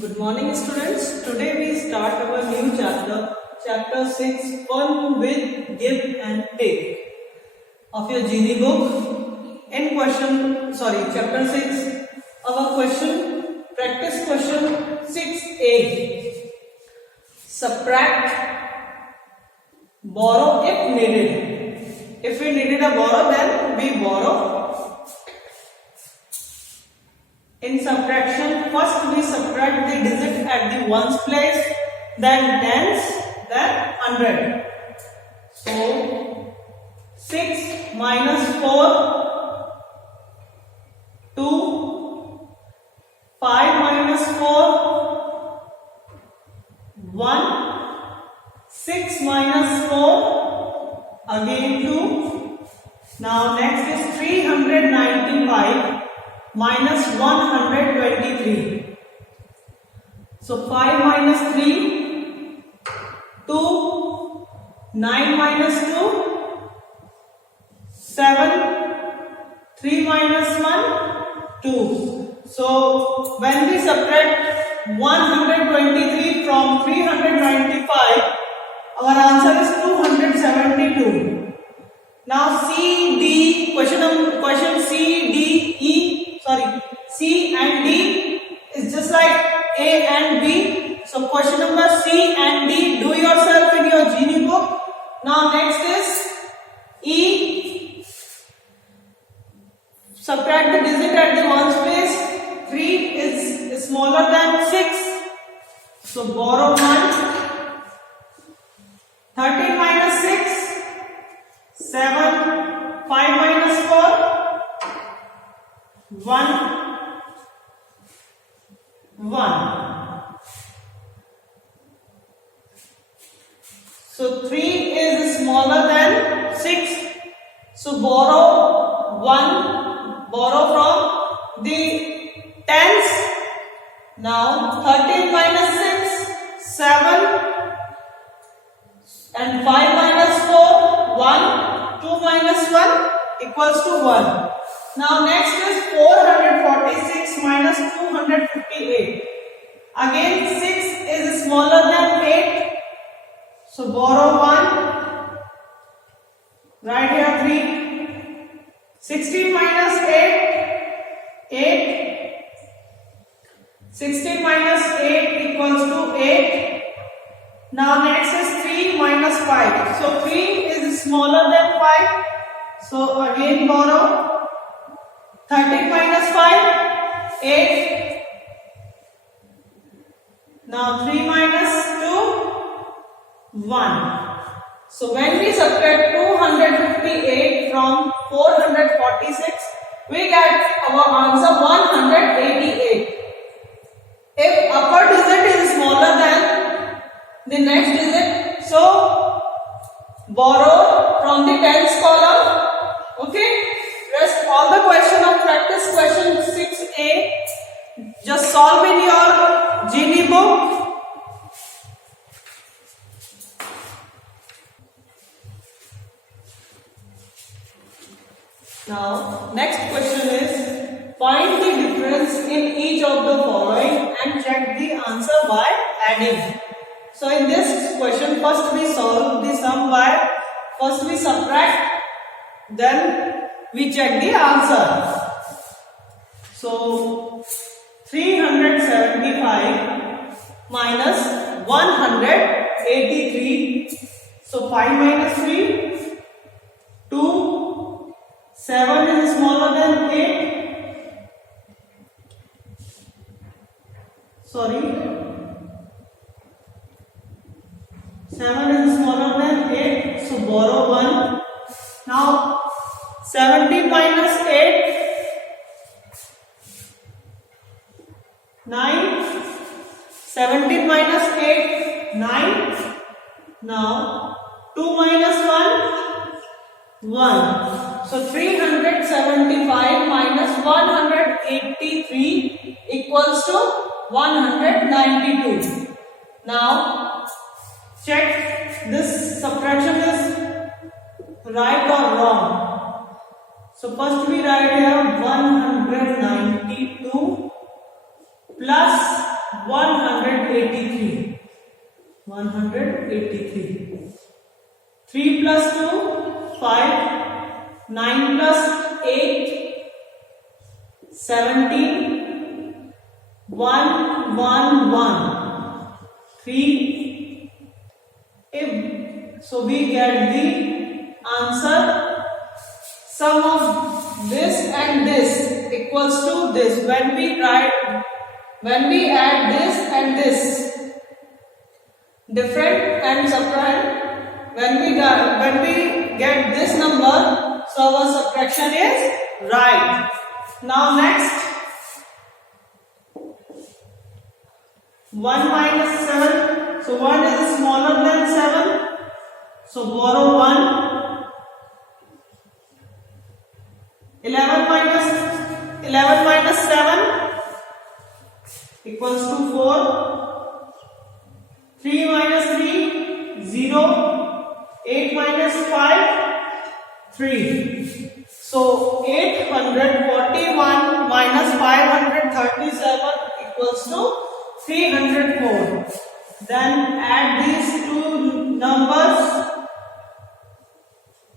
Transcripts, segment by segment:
Good morning students. Today we start our new chapter, chapter 6, Fun with Give and Take of your Genie book. In chapter 6, our question, practice question 6a. Subtract, borrow if needed. If we needed a borrow, then we borrow. In subtraction, first we subtract the digit at the ones place, then tens, then 100. So 6 minus 4, 2, 5 minus 4, 1, 6 minus 4, again 2. Now next is 395 minus 123. So 5 minus 3, 2, 9 minus 2, 7, 3 minus 1, 2. So when we subtract 123 from 395, our answer is 272. Now C and D is just like A and B. So question number C and D, do yourself in your Genie book. Now next is E. Subtract the digit at the ones place. 3 is smaller than 6. So borrow 1. 13 minus 6. 7. 5 minus 4. 1. 1. So 3 is smaller than 6. So borrow 1. Borrow from the tens. Now 13 minus 6, 7. And 5 minus 4, 1. 2 minus 1 equals to 1. Now next is 446 minus 258. Again 6 is smaller than 8. So borrow 1. Write here 3. 16 minus 8. 8. 16 minus 8 equals to 8. Now next is 3 minus 5. So 3 is smaller than 5. So again borrow. 13 minus 5, 8. Now 3 minus 2, 1. So when we subtract 258 from 446, we get our answer 188. If upper digit is smaller than the next digit, so borrow from the tens column. Okay. Rest all the question of practice question 6a. Just solve in your Genie book. Now next question is, find the difference in each of the following and check the answer by adding. So in this question, first we solve the sum by, first we subtract, then we check the answer. So 375 minus 183. So 5 minus 3, 2. 7 is smaller than 8. Sorry. 7 is smaller than 8. So borrow 1. Now 17 minus 8, 9. 17 minus 8, 9. Now 2 minus 1, 1. So 375 minus 183 equals to 192. Now check this subtraction is right or wrong. So first we write here 192 plus 183. 183. 3 plus 2, 5. 9 plus 8, 17. 1, 1, 1. 3. So we get the answer. Sum of this and this equals to this. When we add this and this, different and subtract. When we get this number, so our subtraction is right. Now next, 1 minus 7. So 1 is smaller than 7. So borrow 1. 11 minus 7 equals to 4. 3 minus 3, 0. 8 minus 5, 3. So 841 minus 537 equals to 304. Then add these two numbers.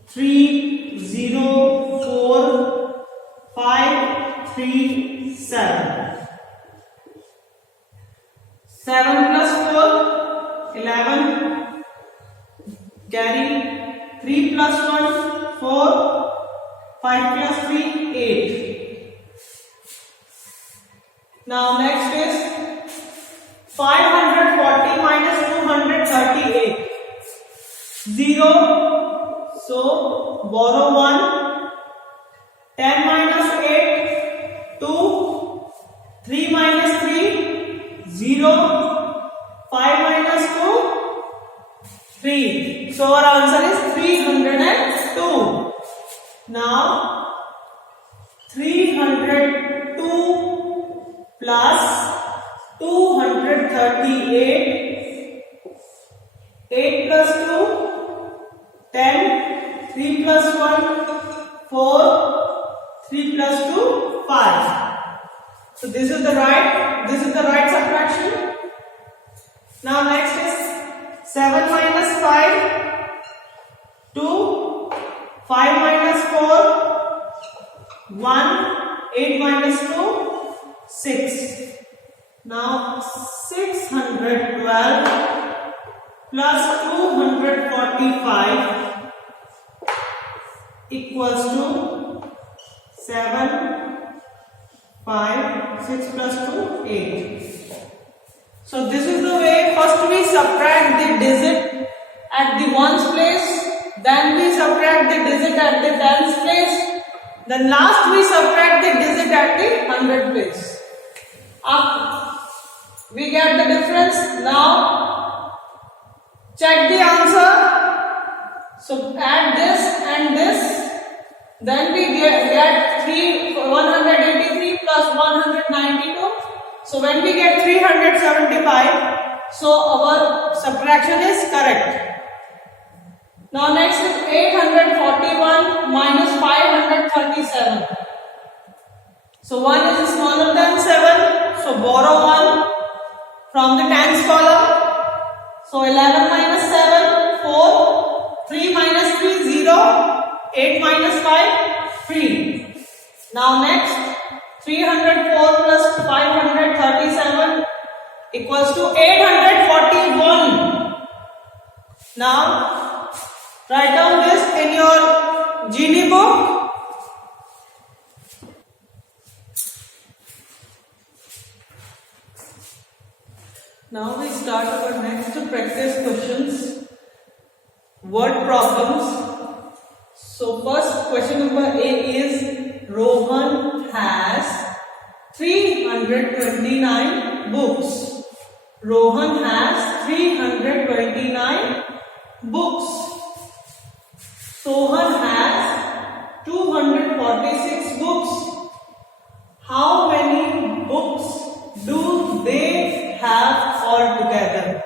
3, 0, 4, 5, 3, 7. 7 plus 4, 11. Carry 3 plus 1, 4. 5 plus 3, 8. Now next is 540 minus 238. 0. So borrow 1. 10 minus 8, 2. 3 minus 3, 0. 5 minus 2, 3. So our answer is 302. Now 302 plus 238. 8 plus 2, 10. 3 plus 1, 4. 3 plus 2, 5. So this is the right subtraction. Now next is 7 minus 5, 2. 5 minus 4, 1. 8 minus 2, 6. Now 612 plus 245 equals to 7, 5, 6 plus 2, 8. So this is the way. First we subtract the digit at the ones place, then we subtract the digit at the tens place, then last we subtract the digit at the hundred place. Up we get the difference. Now check the answer. So add this and this, then we get 183 plus 192. So when we get 375, so our subtraction is correct. Now next is 841 minus 537. So 1 is smaller than 7. So borrow 1 from the tens column. So 11 minus 7, 4. 3 minus 3, 0. 8 minus 5, 3. Now next, 304 plus 537 equals to 841. Now write down this in your Gini book. Now we start our next practice questions, word problems. So first question number A is Rohan has 329 books. Rohan has 329 books. Sohan has 246 books. How many books do they have altogether?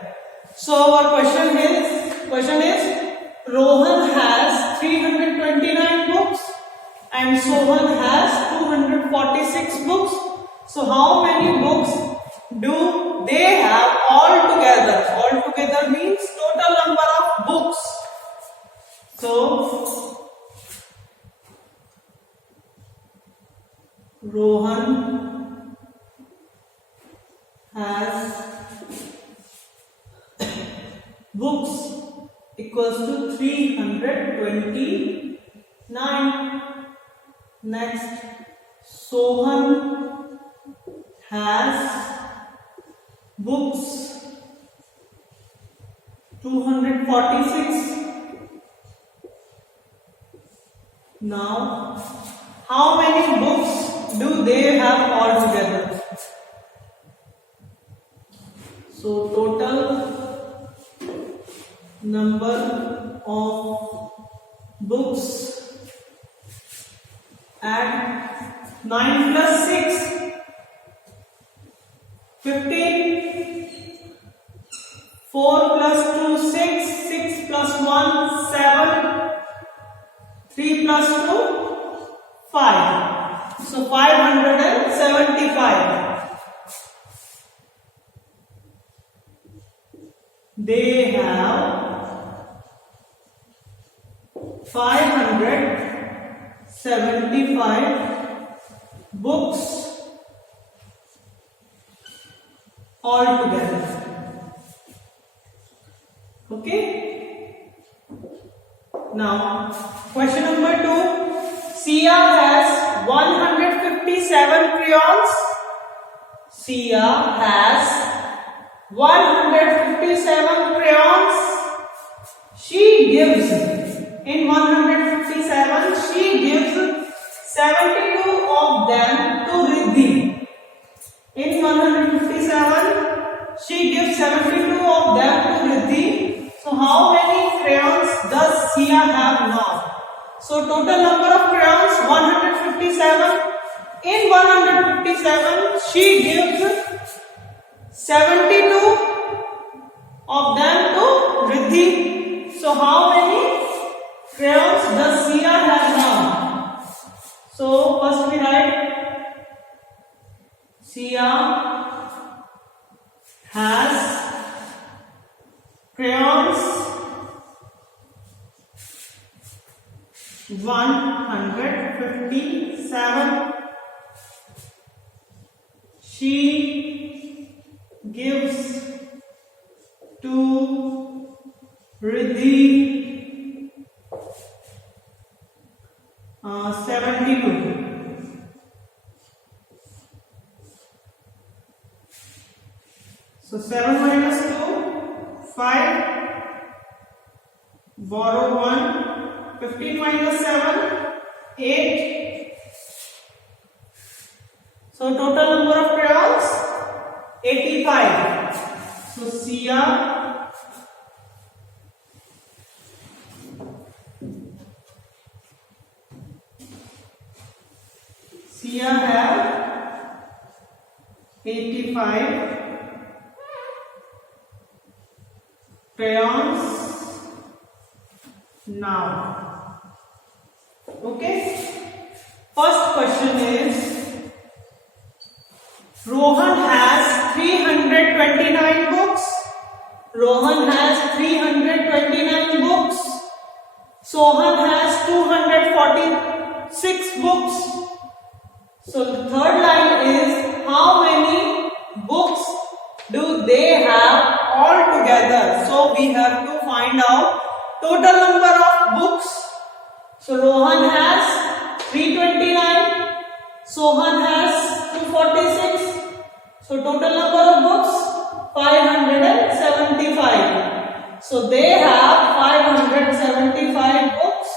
So our question is Rohan has 329 books and Sohan has 246 books. So how many books do they have all together? All together means total number of books. So Rohan has books equals to 329. Next, Sohan has books 246. Now, how many books do they have altogether? So, total number of books, add 9 plus 6, 15, 4 plus 2, 6, 6 plus 1, 7, 3 plus 2, 5. So 575. They have 575 books altogether. Okay. Now, question number 2. Sia has 157 crayons. Sia has 157 crayons. She gives, in 157, she gives 72 of them to Riddhi. In 157, she gives 72 of them to Riddhi. So how many crayons does Sia have now? So total number of crayons 157. In 157, she gives 72 of them to Riddhi. So how many crayons does Sia have now? So first we write Sia has crayons 157. She gives to Riddhi 72. So 7 minus 2, 5. Borrow 1. 15 minus 7, 8. So total number of crayons 85. So Sia have 85 crayons now. Okay. First question is, Rohan has 329 books. Rohan has 329 books. Sohan has 246 books. So the third line is, how many books do they have all together? So we have to find out total number of books. So Rohan has 329, Sohan has 246. So total number of books 575. So they have 575 books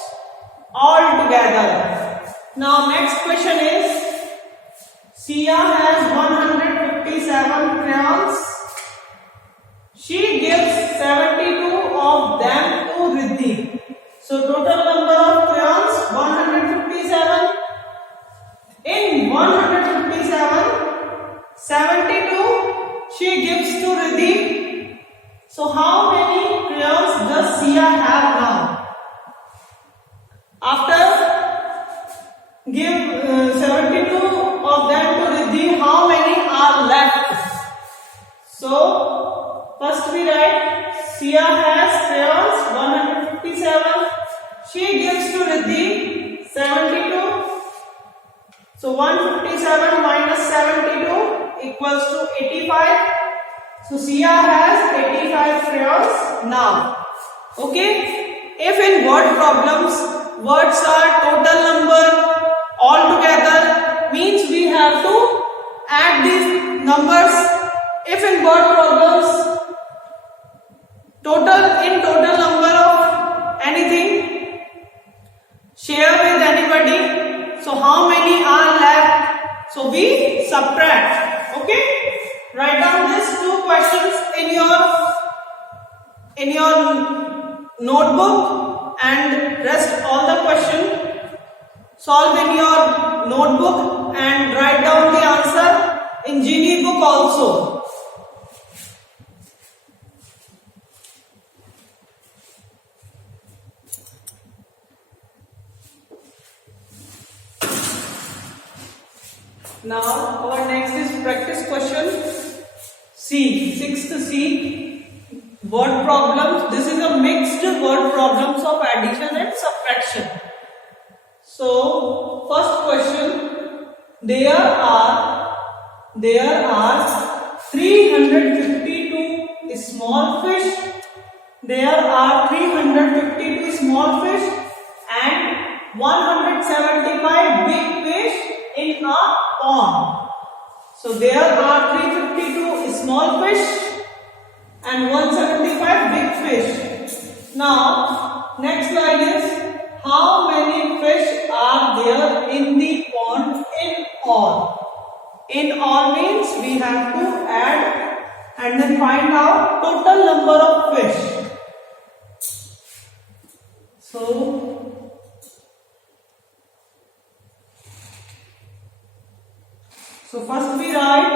all together. Now next question is, Sia has 157 crayons. She gives 72 of them to Riddhi. So total number of crayons 157. In 157, 72 she gives to Riddhi. So how many crayons does Sia have now? After give 72 of them to Riddhi, how many are left? first we write Sia has crayons 157. She gives to Riddhi 72. So 157 minus 72 equals to 85. So Sia has 85 crayons now. Okay. If in word problems words are total number altogether, means we have to add these numbers. If in word problems total number of anything, share with anybody. So how many are left? So we subtract. Okay. Write down these two questions in your notebook and rest all the question solve in your notebook and write down the answer in Genie book also. Now our next is practice question C, sixth C, word problems. This is a mixed word problems of addition and subtraction. So first question, there are 352 small fish. There are 352 small fish and 175 big fish in a pond. So there are 352 small fish and 175 big fish. Now next line is how many fish are there in the pond in all? In all means we have to add and then find out total number of fish. So first we write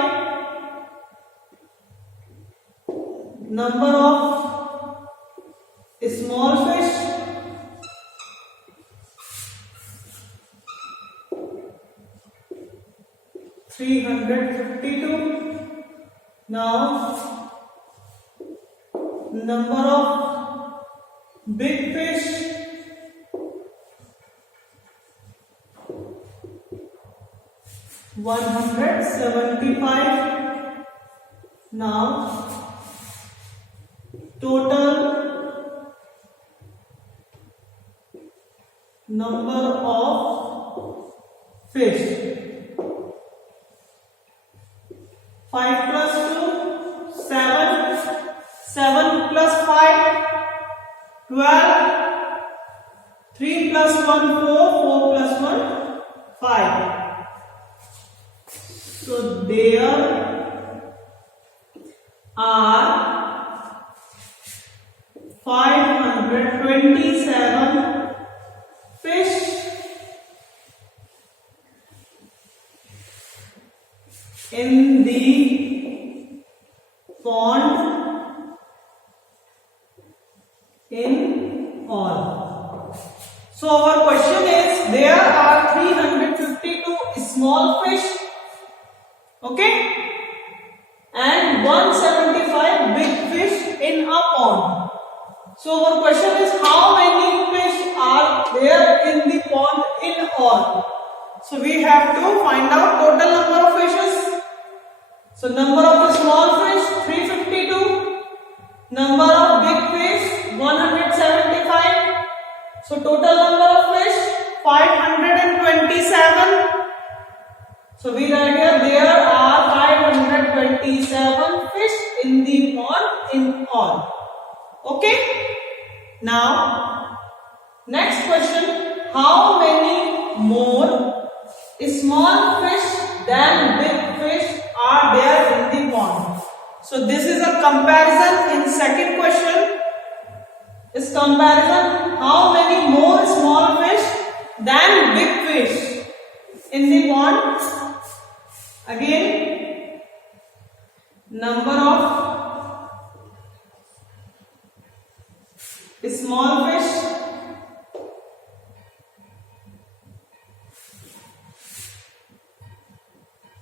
number of small fish. (352). Now number of big fish. (175). Now total number of fish. 5 plus 2, 7. 7 plus 5, 12. 3 plus 1, 4. 4 plus 1, 5. So there are 527 fish in the pond in all. So our question is there are 352 small fish, okay, and 175 big fish in a pond. So our question is how many fish are there in the pond in all. So we have to find out total number of fishes. So number of the small fish 352, number of big fish 175. So total number of fish 527. So we write here there are 527 fish in the pond in all. Okay. Now next question, how many more small fish than big fish are there in the pond? So this is a comparison in second question. Is comparison how many more small fish than big fish in the pond. Again, number of small fish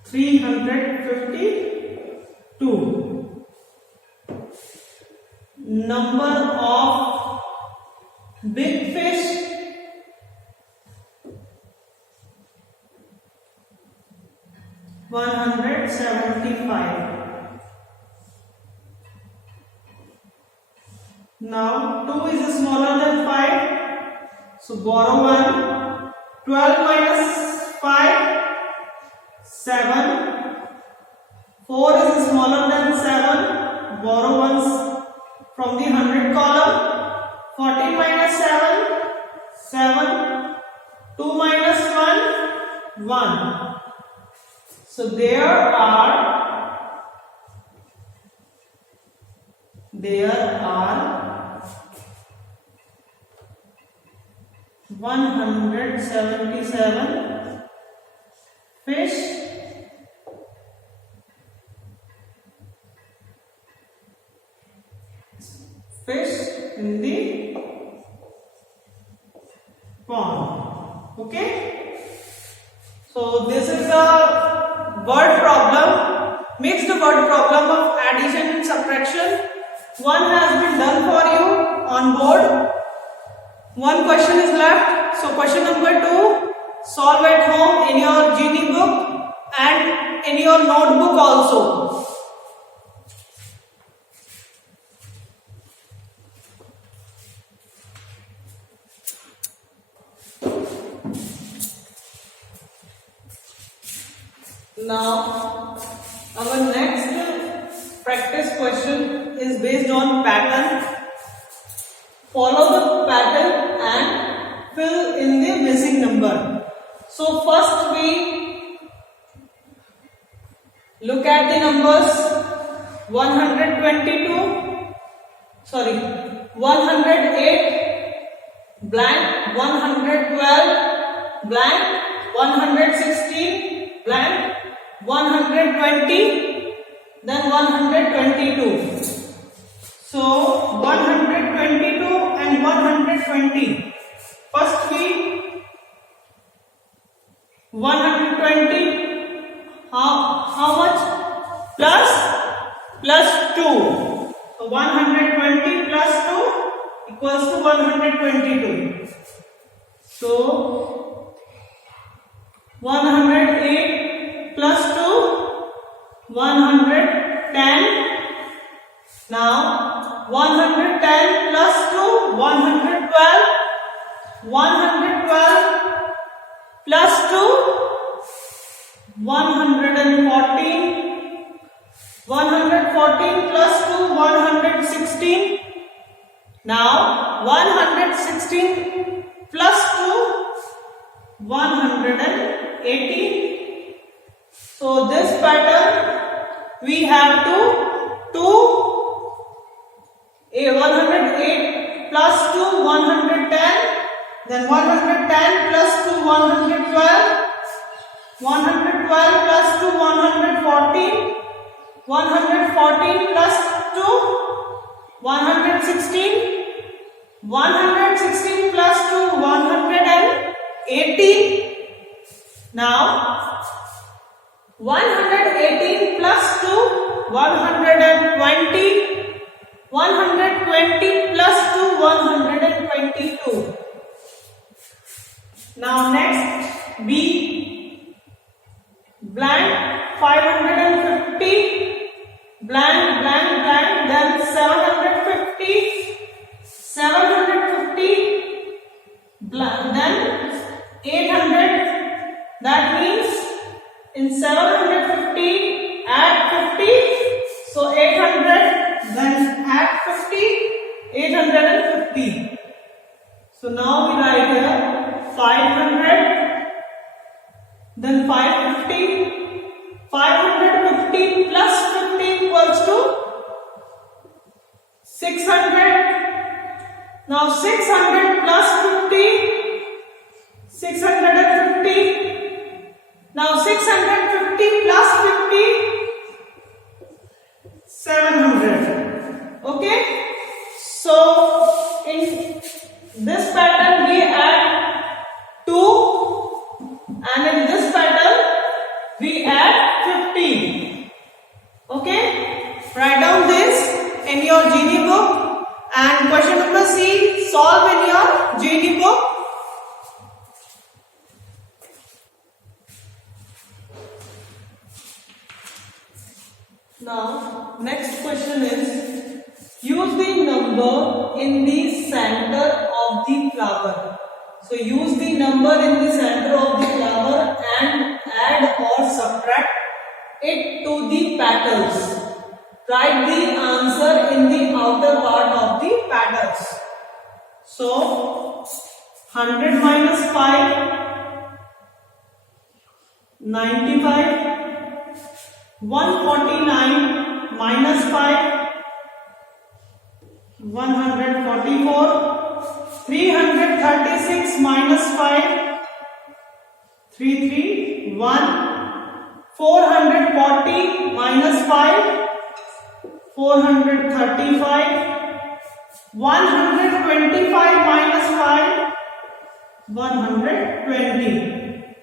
352. number of big fish (175). Now 2 is smaller than 5, so borrow 1. 12 minus 5, 7. 4 is smaller than 7, borrow 1 from the 100 column. 14 minus 7, 7. 2 minus 1, 1. So there are 177 fish in the pond. Okay, so this is a word problem, mixed word problem of addition and subtraction. One has been done for you on board. One question is left. So question number 2, solve at home in your Genie book and in your notebook also. Now our next practice question is based on pattern. Follow the pattern and fill in the missing number. So first we look at the numbers 108 blank, 112 blank, 116 blank, 120, then 122. So 122 and 120. First we 120, how much? Plus 2. So 120 plus 2 equals to 122. So 108 plus 2, 110. Now 110 plus 2, 112. 112 plus 2, 114. 114 plus 2, 116. Now 116 plus 2, 118. So this pattern we have to 108 plus 2, 110. Then 110 plus 2, 112. 112 plus 2, 114. 114 plus 2, 116. 116 plus 2, 118. Now 118 plus 2, 120. 120 plus 2, 122. Now next B blank 550 blank blank blank, then 750 blank, then 800. That means in 750 add 50, so 800, then add 50, 850. So now we write here 500, then 550. 550 plus 50 equals to 600. Now 600 plus 50, 650. Now 650 plus 50, 700. Okay. So in this pattern we add 2, and in this pattern we add 15. Okay. Write down this in your Genie book And question number C, solve in your GD book. Now, next question is, use the number in the center of the flower. So, use the number in the center of the flower and add or subtract it to the petals. Write the answer in the outer part of the petals. So, 100 minus 5, 95, 149 minus 5, 144, 336 minus 5, 331, 440 minus 5, 435, 125 minus 5, 120.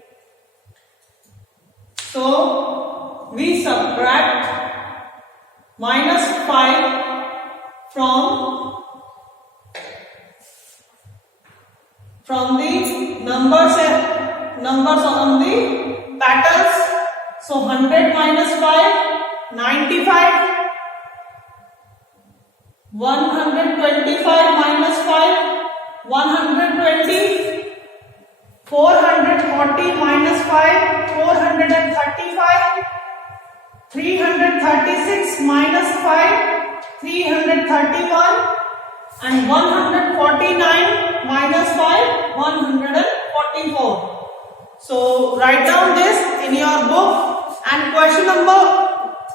So, we subtract minus 5 from the numbers on the petals. So 100 minus 5, 95, 125 minus 5, 120, 440 minus 5, 435, 336 minus 5, 331, and 149 minus 5, 144. So write down this in your book, and question number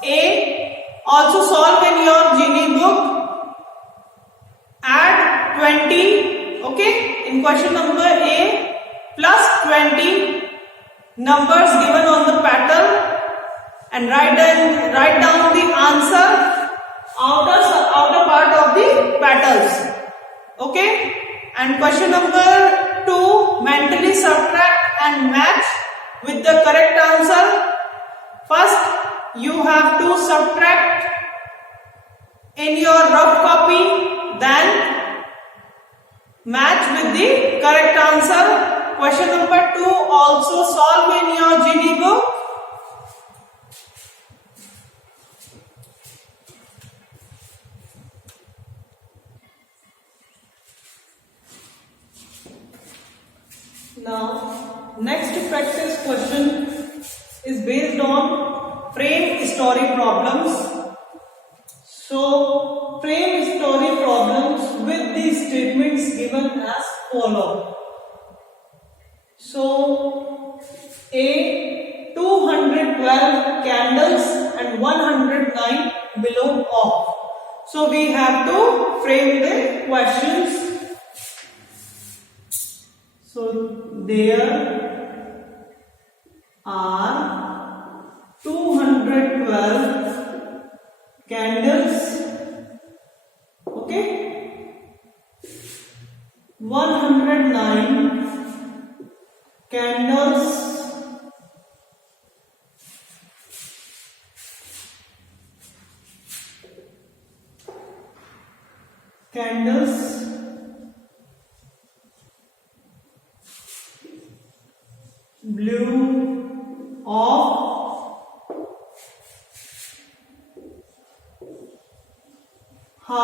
A also solve in your GD book. Add 20, okay, in question number A, plus 20 numbers given on the petal, and write down the answer outer part of the petals, okay. And question number 2, mentally subtract and match with the correct answer. First, you have to subtract in your rough copy, then match with the correct answer. Question number 2 also solve in your GD book. Now, next practice question is based on frame story problems. So, frame story problems with the statements given as follow. So, A, 212 candles and 109 below off. So, we have to frame the questions. So, there are 212 candles, okay, 109 candles, blue off. How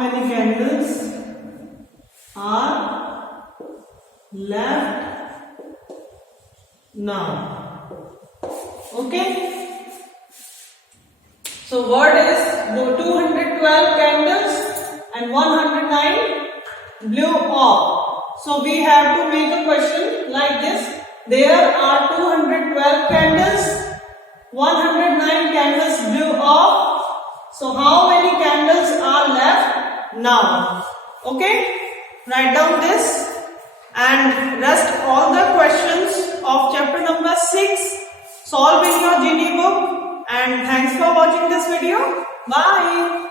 many candles are left now? Okay. So word is 212 candles and 109 blew off. So we have to make a question like this. There are 212 candles, 109 candles blew off. So how many candles are left now? Okay, write down this and rest all the questions of chapter number 6 solve in your GD book. And thanks for watching this video. Bye.